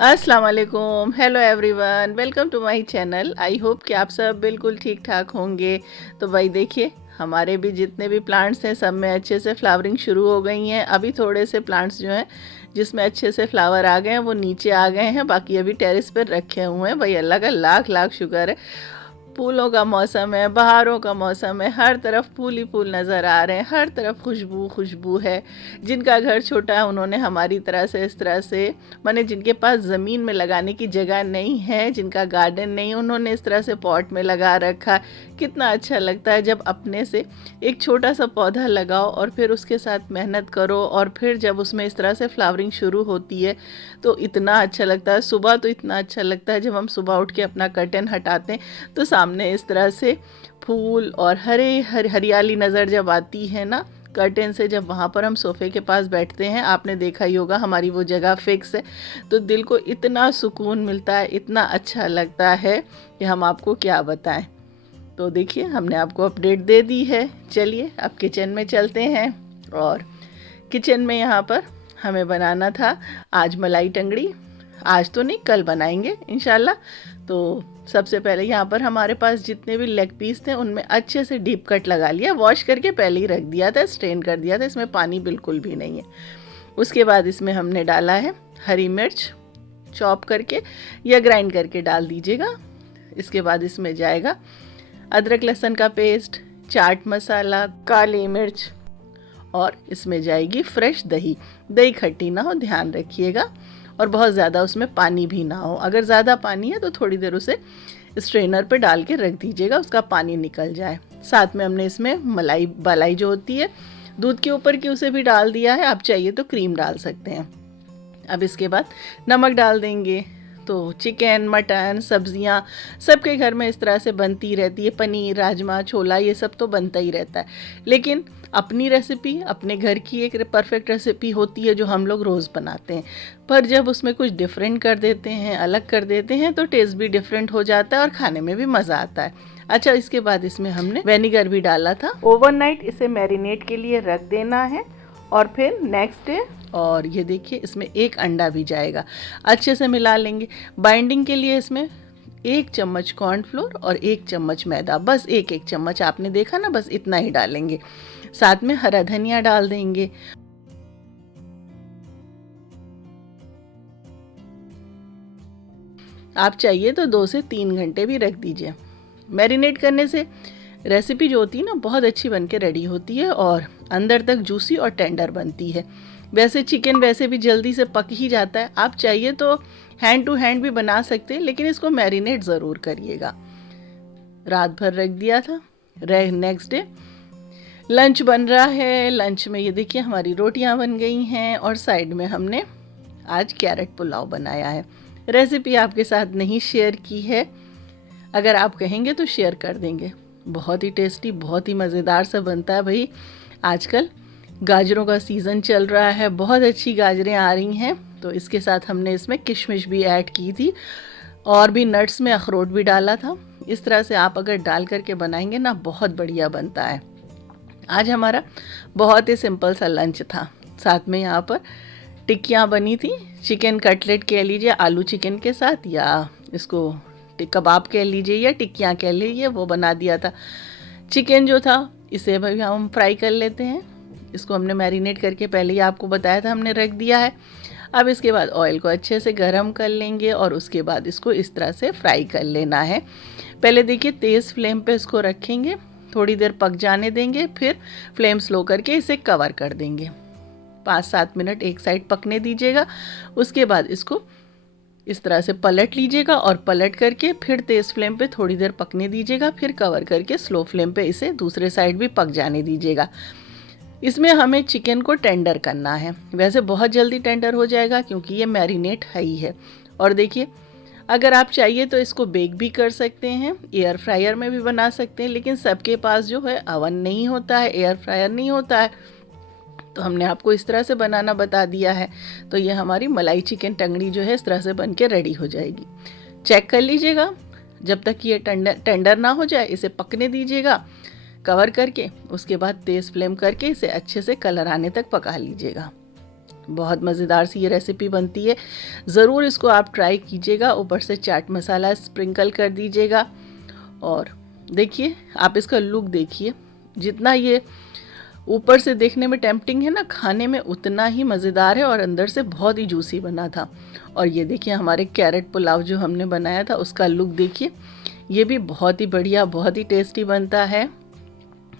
अस्सलाम वालेकुम, hello everyone, welcome to my channel. I hope कि आप सब बिल्कुल ठीक ठाक होंगे। तो भाई देखिए, हमारे भी जितने भी प्लांट्स हैं सब में अच्छे से फ्लावरिंग शुरू हो गई हैं। अभी थोड़े से प्लांट्स जो हैं जिसमें अच्छे से फ्लावर आ गए हैं वो नीचे आ गए हैं, बाकी अभी टेरेस पर रखे हुए हैं। भाई अल्लाह का लाख लाख शुक्र है, फूलों का मौसम है, बहारों का मौसम है, हर तरफ फूल ही फूल नज़र आ रहे हैं, हर तरफ खुशबू खुशबू है। जिनका घर छोटा है उन्होंने हमारी तरह से इस तरह से, माने जिनके पास ज़मीन में लगाने की जगह नहीं है, जिनका गार्डन नहीं, उन्होंने इस तरह से पॉट में लगा रखा। कितना अच्छा लगता है जब अपने से एक छोटा सा पौधा लगाओ और फिर उसके साथ मेहनत करो, और फिर जब उसमें इस तरह से फ्लावरिंग शुरू होती है तो इतना अच्छा लगता है। सुबह तो इतना अच्छा लगता है जब हम सुबह उठ के अपना कर्टन हटाते हैं तो सामने इस तरह से फूल और हरियाली नज़र जब आती है ना कर्टन से, जब वहाँ पर हम सोफ़े के पास बैठते हैं, आपने देखा ही होगा हमारी वो जगह फिक्स है, तो दिल को इतना सुकून मिलता है, इतना अच्छा लगता है कि हम आपको क्या बताएं। तो देखिए, हमने आपको अपडेट दे दी है। चलिए अब किचन में चलते हैं, और किचन में यहाँ पर हमें बनाना था आज मलाई टंगड़ी। आज तो नहीं, कल बनाएंगे इंशाल्लाह। तो सबसे पहले यहाँ पर हमारे पास जितने भी लेग पीस थे उनमें अच्छे से डीप कट लगा लिया, वॉश करके पहले ही रख दिया था, स्ट्रेन कर दिया था, इसमें पानी बिल्कुल भी नहीं है। उसके बाद इसमें हमने डाला है हरी मिर्च, चॉप करके या ग्राइंड करके डाल दीजिएगा। इसके बाद इसमें जाएगा अदरक लहसुन का पेस्ट, चाट मसाला, काली मिर्च, और इसमें जाएगी फ्रेश दही। दही खट्टी ना हो, ध्यान रखिएगा, और बहुत ज़्यादा उसमें पानी भी ना हो। अगर ज़्यादा पानी है तो थोड़ी देर उसे स्ट्रेनर पे डाल के रख दीजिएगा, उसका पानी निकल जाए। साथ में हमने इसमें मलाई जो होती है दूध के ऊपर की, उसे भी डाल दिया है। आप चाहिए तो क्रीम डाल सकते हैं। अब इसके बाद नमक डाल देंगे। तो चिकन, मटन, सब्जियां सबके घर में इस तरह से बनती रहती है, पनीर, राजमा, छोला, ये सब तो बनता ही रहता है। लेकिन अपनी रेसिपी, अपने घर की एक परफेक्ट रेसिपी होती है जो हम लोग रोज़ बनाते हैं, पर जब उसमें कुछ डिफरेंट कर देते हैं, अलग कर देते हैं, तो टेस्ट भी डिफरेंट हो जाता है और खाने में भी मज़ा आता है। अच्छा, इसके बाद इसमें हमने विनेगर भी डाला था। ओवरनाइट इसे मैरिनेट के लिए रख देना है, और फिर नेक्स्ट डे, और ये देखिए इसमें एक अंडा भी जाएगा। अच्छे से मिला लेंगे। बाइंडिंग के लिए इसमें 1 चम्मच कॉर्नफ्लोर और 1 चम्मच मैदा, बस एक चम्मच, आपने देखा ना, बस इतना ही डालेंगे। साथ में हरा धनिया डाल देंगे। आप चाहिए तो 2 से 3 घंटे भी रख दीजिए। मैरिनेट करने से रेसिपी जो होती है ना बहुत अच्छी बन के रेडी होती है, और अंदर तक जूसी और टेंडर बनती है। वैसे चिकन वैसे भी जल्दी से पक ही जाता है। आप चाहिए तो हैंड टू हैंड भी बना सकते हैं, लेकिन इसको मैरिनेट ज़रूर करिएगा। रात भर रख दिया था। नेक्स्ट डे लंच बन रहा है। लंच में ये देखिए हमारी रोटियां बन गई हैं, और साइड में हमने आज कैरेट पुलाव बनाया है। रेसिपी आपके साथ नहीं शेयर की है, अगर आप कहेंगे तो शेयर कर देंगे। बहुत ही टेस्टी, बहुत ही मज़ेदार सा बनता है। भाई आजकल गाजरों का सीज़न चल रहा है, बहुत अच्छी गाजरें आ रही हैं, तो इसके साथ हमने इसमें किशमिश भी ऐड की थी, और भी नट्स में अखरोट भी डाला था। इस तरह से आप अगर डाल करके बनाएंगे ना, बहुत बढ़िया बनता है। आज हमारा बहुत ही सिंपल सा लंच था। साथ में यहाँ पर टिक्कियाँ बनी थी, चिकन कटलेट कह लीजिए आलू चिकन के साथ, या इसको कबाब कह लीजिए, या टिक्कियाँ कह लीजिए, वो बना दिया था। चिकन जो था इसे भी हम फ्राई कर लेते हैं। इसको हमने मैरिनेट करके पहले ही आपको बताया था, हमने रख दिया है। अब इसके बाद ऑयल को अच्छे से गरम कर लेंगे, और उसके बाद इसको इस तरह से फ्राई कर लेना है। पहले देखिए तेज़ फ्लेम पे इसको रखेंगे, थोड़ी देर पक जाने देंगे, फिर फ्लेम स्लो करके इसे कवर कर देंगे। 5-7 मिनट एक साइड पकने दीजिएगा। उसके बाद इसको इस तरह से पलट लीजिएगा, और पलट करके फिर तेज़ फ्लेम पे थोड़ी देर पकने दीजिएगा, फिर कवर करके स्लो फ्लेम पे इसे दूसरे साइड भी पक जाने दीजिएगा। इसमें हमें चिकन को टेंडर करना है। वैसे बहुत जल्दी टेंडर हो जाएगा क्योंकि ये मैरिनेट है ही है। और देखिए, अगर आप चाहिए तो इसको बेक भी कर सकते हैं, एयर फ्रायर में भी बना सकते हैं, लेकिन सबके पास जो है अवन नहीं होता है, एयर फ्रायर नहीं होता है, तो हमने आपको इस तरह से बनाना बता दिया है। तो ये हमारी मलाई चिकन टंगड़ी जो है इस तरह से बन के रेडी हो जाएगी। चेक कर लीजिएगा, जब तक ये टेंडर ना हो जाए इसे पकने दीजिएगा। कवर करके उसके बाद तेज़ फ्लेम करके इसे अच्छे से कलर आने तक पका लीजिएगा। बहुत मज़ेदार सी ये रेसिपी बनती है, ज़रूर इसको आप ट्राई कीजिएगा। ऊपर से चाट मसाला स्प्रिंकल कर दीजिएगा। और देखिए, आप इसका लुक देखिए, जितना ये ऊपर से देखने में टेम्पटिंग है ना, खाने में उतना ही मज़ेदार है और अंदर से बहुत ही जूसी बना था। और ये देखिए हमारे कैरेट पुलाव जो हमने बनाया था उसका लुक देखिए, ये भी बहुत ही बढ़िया, बहुत ही टेस्टी बनता है।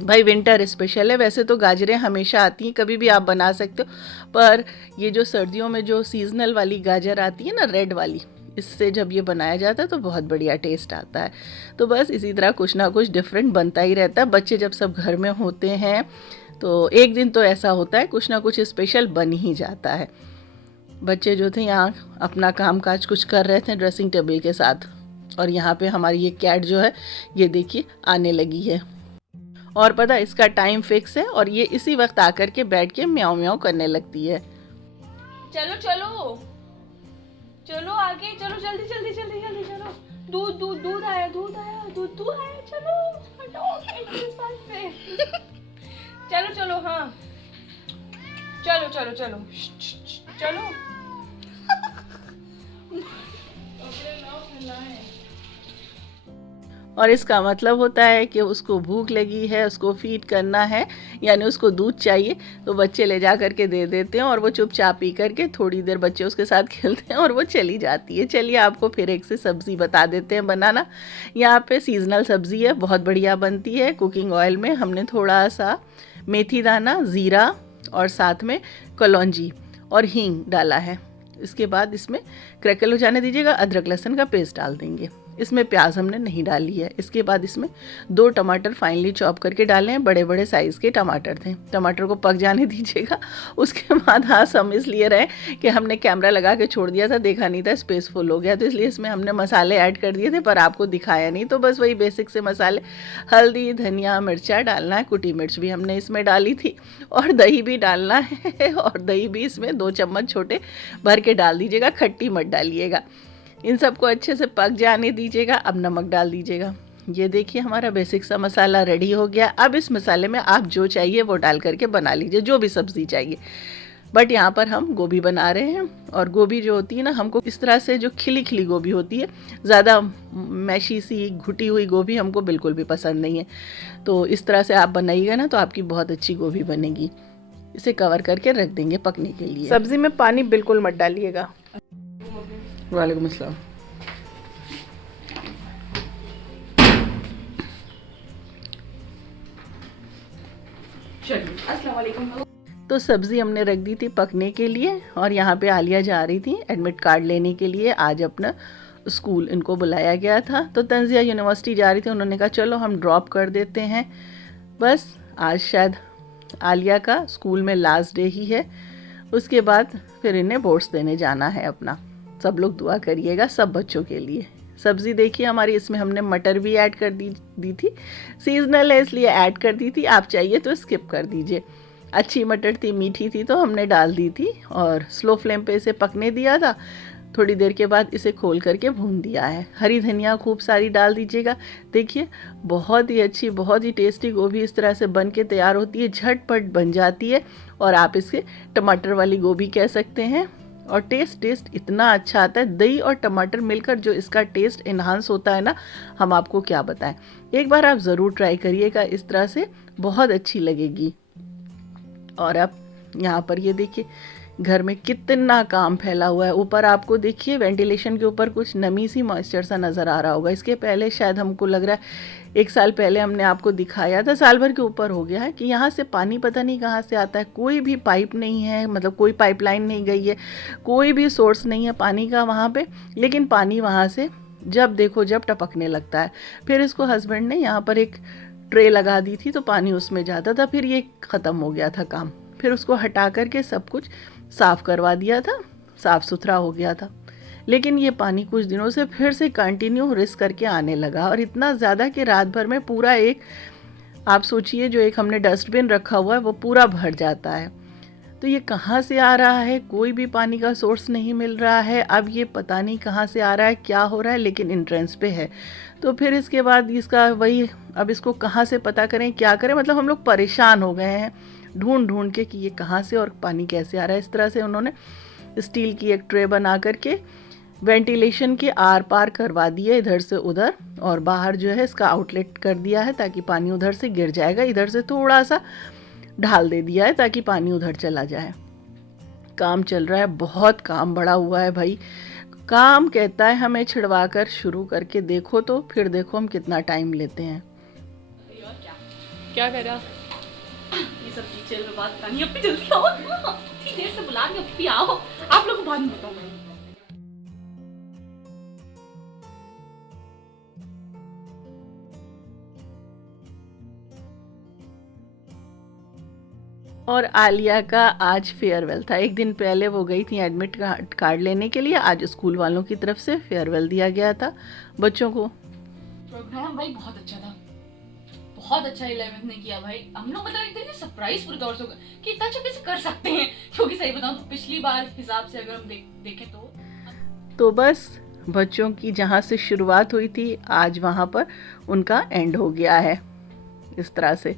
भाई विंटर स्पेशल है, वैसे तो गाजरें हमेशा आती हैं, कभी भी आप बना सकते हो, पर ये जो सर्दियों में जो सीजनल वाली गाजर आती है ना, रेड वाली, इससे जब ये बनाया जाता है तो बहुत बढ़िया टेस्ट आता है। तो बस इसी तरह कुछ ना कुछ डिफरेंट बनता ही रहता है। बच्चे जब सब घर में होते हैं तो एक दिन तो ऐसा होता है, कुछ ना कुछ स्पेशल बन ही जाता है। बच्चे जो थे यहाँ अपना काम काज कुछ कर रहे थे ड्रेसिंग टेबल के साथ, और यहाँ पे हमारी ये कैट जो है ये देखिए आने लगी है। और पता है इसका टाइम फिक्स है और ये इसी वक्त आकर के बैठ के म्याऊं म्याऊं करने लगती है। चलो चलो चलो आगे चलो, जल्दी जल्दी जल्दी जल्दी चलो। दूध दूध दूध आया, दूध आया, दूध दूध आया। चलो हटो इस पास से। चलो चलो, हाँ चलो चलो चलो चलो। और इसका मतलब होता है कि उसको भूख लगी है, उसको फीड करना है, यानी उसको दूध चाहिए, तो बच्चे ले जा करके दे देते हैं और वो चुपचाप पी करके थोड़ी देर बच्चे उसके साथ खेलते हैं और वो चली जाती है। चलिए आपको फिर एक से सब्ज़ी बता देते हैं बनाना। यहाँ पे सीजनल सब्ज़ी है, बहुत बढ़िया बनती है। कुकिंग ऑयल में हमने थोड़ा सा मेथी दाना, ज़ीरा और साथ में कलौंजी और हींग डाला है। इसके बाद इसमें क्रैकल हो जाने दीजिएगा, अदरक लहसुन का पेस्ट डाल देंगे। इसमें प्याज हमने नहीं डाली है। इसके बाद इसमें 2 टमाटर फाइनली चॉप करके डाले हैं, बड़े बड़े साइज़ के टमाटर थे। टमाटर को पक जाने दीजिएगा। उसके बाद हाँ, हम इसलिए रहे कि हमने कैमरा लगा के छोड़ दिया था, देखा नहीं था, स्पेस फुल हो गया, तो इसलिए इसमें हमने मसाले ऐड कर दिए थे पर आपको दिखाया नहीं। तो बस वही बेसिक से मसाले, हल्दी, धनिया, मिर्चा डालना है, कुटी मिर्च भी हमने इसमें डाली थी और दही भी डालना है। और दही भी इसमें 2 चम्मच छोटे भर के डाल दीजिएगा, खट्टी मत डालिएगा। इन सबको अच्छे से पक जाने दीजिएगा। अब नमक डाल दीजिएगा। ये देखिए हमारा बेसिक सा मसाला रेडी हो गया। अब इस मसाले में आप जो चाहिए वो डाल करके बना लीजिए, जो भी सब्ज़ी चाहिए। बट यहाँ पर हम गोभी बना रहे हैं, और गोभी जो होती है ना, हमको इस तरह से जो खिली खिली गोभी होती है, ज़्यादा मैशी सी घुटी हुई गोभी हमको बिल्कुल भी पसंद नहीं है। तो इस तरह से आप बनाइएगा ना तो आपकी बहुत अच्छी गोभी बनेगी। इसे कवर करके रख देंगे पकने के लिए। सब्ज़ी में पानी बिल्कुल मत डालिएगा। वालेकुम अस्सलाम। अस्सलाम वालेकुम। तो सब्ज़ी हमने रख दी थी पकने के लिए, और यहाँ पे आलिया जा रही थी एडमिट कार्ड लेने के लिए। आज अपना स्कूल इनको बुलाया गया था, तो तंजिया यूनिवर्सिटी जा रही थी। उन्होंने कहा चलो हम ड्रॉप कर देते हैं। बस आज शायद आलिया का स्कूल में लास्ट डे ही है, उसके बाद फिर इन्हें बोर्ड्स देने जाना है अपना। सब लोग दुआ करिएगा सब बच्चों के लिए। सब्ज़ी देखिए हमारी, इसमें हमने मटर भी ऐड कर दी थी। सीजनल है इसलिए ऐड कर दी थी, आप चाहिए तो स्किप कर दीजिए। अच्छी मटर थी, मीठी थी, तो हमने डाल दी थी और स्लो फ्लेम पे इसे पकने दिया था। थोड़ी देर के बाद इसे खोल करके भून दिया है। हरी धनिया खूब सारी डाल दीजिएगा। देखिए बहुत ही अच्छी, बहुत ही टेस्टी गोभी इस तरह से बन के तैयार होती है, झटपट बन जाती है। और आप इसे टमाटर वाली गोभी कह सकते हैं। और टेस्ट इतना अच्छा आता है, दही और टमाटर मिलकर जो इसका टेस्ट इन्हांस होता है ना, हम आपको क्या बताएं। एक बार आप ज़रूर ट्राई करिएगा, इस तरह से बहुत अच्छी लगेगी। और अब यहाँ पर ये देखिए घर में कितना काम फैला हुआ है। ऊपर आपको देखिए वेंटिलेशन के ऊपर कुछ नमी सी, मॉइस्चर सा नज़र आ रहा होगा। इसके पहले शायद हमको लग रहा है 1 साल पहले हमने आपको दिखाया था, साल भर के ऊपर हो गया है, कि यहाँ से पानी पता नहीं कहाँ से आता है। कोई भी पाइप नहीं है, मतलब कोई पाइपलाइन नहीं गई है, कोई भी सोर्स नहीं है पानी का वहाँ पे, लेकिन पानी वहाँ से जब देखो जब टपकने लगता है। फिर इसको हस्बैंड ने यहाँ पर एक ट्रे लगा दी थी तो पानी उसमें जाता था, फिर ये ख़त्म हो गया था काम। फिर उसको हटा करके सब कुछ साफ़ करवा दिया था, साफ़ सुथरा हो गया था। लेकिन ये पानी कुछ दिनों से फिर से कंटिन्यू रिस्क करके आने लगा, और इतना ज़्यादा कि रात भर में पूरा एक, आप सोचिए जो एक हमने डस्टबिन रखा हुआ है वो पूरा भर जाता है। तो ये कहाँ से आ रहा है, कोई भी पानी का सोर्स नहीं मिल रहा है। अब ये पता नहीं कहाँ से आ रहा है, क्या हो रहा है, लेकिन एंट्रेंस पे है। तो फिर इसके बाद इसका वही, अब इसको कहाँ से पता करें, क्या करें, मतलब हम लोग परेशान हो गए हैं ढूंढ ढूंढ के कि ये कहाँ से और पानी कैसे आ रहा है। इस तरह से उन्होंने स्टील की एक ट्रे बना करके वेंटिलेशन के आर पार करवा दिए इधर से उधर, और बाहर जो है इसका आउटलेट कर दिया है ताकि पानी उधर से गिर जाएगा। इधर से थोड़ा सा ढाल दे दिया है ताकि पानी उधर चला जाए। काम चल रहा है, बहुत काम बढ़ा हुआ है भाई। काम कहता है हमें छिड़वा कर शुरू करके देखो, तो फिर देखो हम कितना टाइम लेते हैं। क्या कर रहा? ये सब डिटेल में बात करनी है। अपनी जल्दी आओ, इतनी देर से बुला रही हूं, अपनी आओ। आप लोग को बाद में बताऊंगा। और आलिया का आज फेयरवेल था। एक दिन पहले वो गई थी एडमिट कार्ड लेने के लिए, आज स्कूल वालों की तरफ से फेयरवेल दिया गया था बच्चों को। प्रोग्राम भाई बहुत अच्छा था, बहुत अच्छा 11th ने किया भाई। हम लोग मतलब एक तरह से सरप्राइज पूरे तौर से होगा कि इतना अच्छा कैसे कर सकते हैं, क्योंकि सही बताऊं तो पिछली बार हिसाब से अगर हम देखें तो बस बच्चों की जहाँ से शुरुआत हुई थी आज वहाँ पर उनका एंड हो गया है इस तरह से।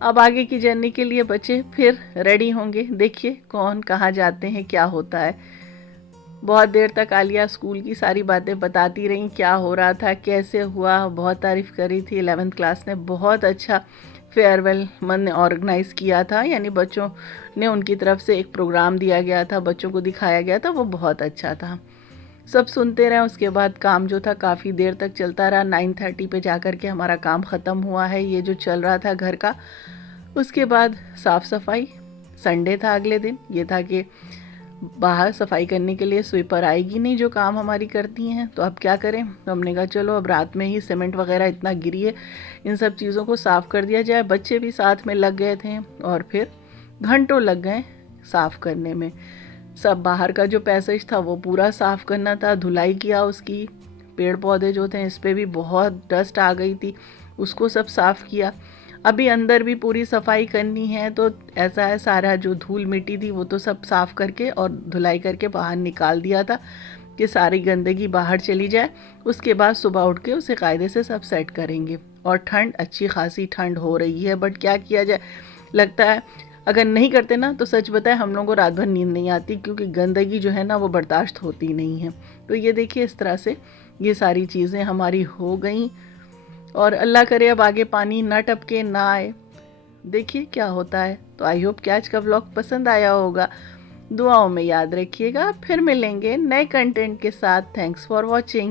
अब आगे की जर्नी के लिए बच्चे फिर रेडी होंगे। देखिए कौन कहाँ जाते हैं, क्या होता है। बहुत देर तक आलिया स्कूल की सारी बातें बताती रही, क्या हो रहा था, कैसे हुआ, बहुत तारीफ़ करी थी। 11th क्लास ने बहुत अच्छा फेयरवेल मन ने ऑर्गेनाइज़ किया था, यानी बच्चों ने उनकी तरफ से एक प्रोग्राम दिया गया था, बच्चों को दिखाया गया था, वो बहुत अच्छा था। सब सुनते रहे। उसके बाद काम जो था काफ़ी देर तक चलता रहा। 9:30 पे जाकर के हमारा काम ख़त्म हुआ है, ये जो चल रहा था घर का। उसके बाद साफ़ सफाई, संडे था अगले दिन, ये था कि बाहर सफाई करने के लिए स्वीपर आएगी नहीं जो काम हमारी करती हैं, तो अब क्या करें। तो हमने कहा चलो अब रात में ही सीमेंट वगैरह इतना गिरी है, इन सब चीज़ों को साफ़ कर दिया जाए। बच्चे भी साथ में लग गए थे और फिर घंटों लग गए साफ़ करने में। सब बाहर का जो पैसेज था वो पूरा साफ़ करना था, धुलाई किया उसकी। पेड़ पौधे जो थे इस पर भी बहुत डस्ट आ गई थी, उसको सब साफ़ किया। अभी अंदर भी पूरी सफाई करनी है, तो ऐसा है सारा जो धूल मिट्टी थी वो तो सब साफ़ करके और धुलाई करके बाहर निकाल दिया था कि सारी गंदगी बाहर चली जाए। उसके बाद सुबह उठ के उसे कायदे से सब सेट करेंगे। और ठंड, अच्छी खासी ठंड हो रही है, बट क्या किया जाए, लगता है अगर नहीं करते ना तो सच बताए हम लोगों को रात भर नींद नहीं आती, क्योंकि गंदगी जो है ना वो बर्दाश्त होती नहीं है। तो ये देखिए इस तरह से ये सारी चीज़ें हमारी हो गई, और अल्लाह करे अब आगे पानी ना टपके, ना आए। देखिए क्या होता है। तो आई होप कि आज का व्लॉग पसंद आया होगा, दुआओं में याद रखिएगा। फिर मिलेंगे नए कंटेंट के साथ। Thanks for watching.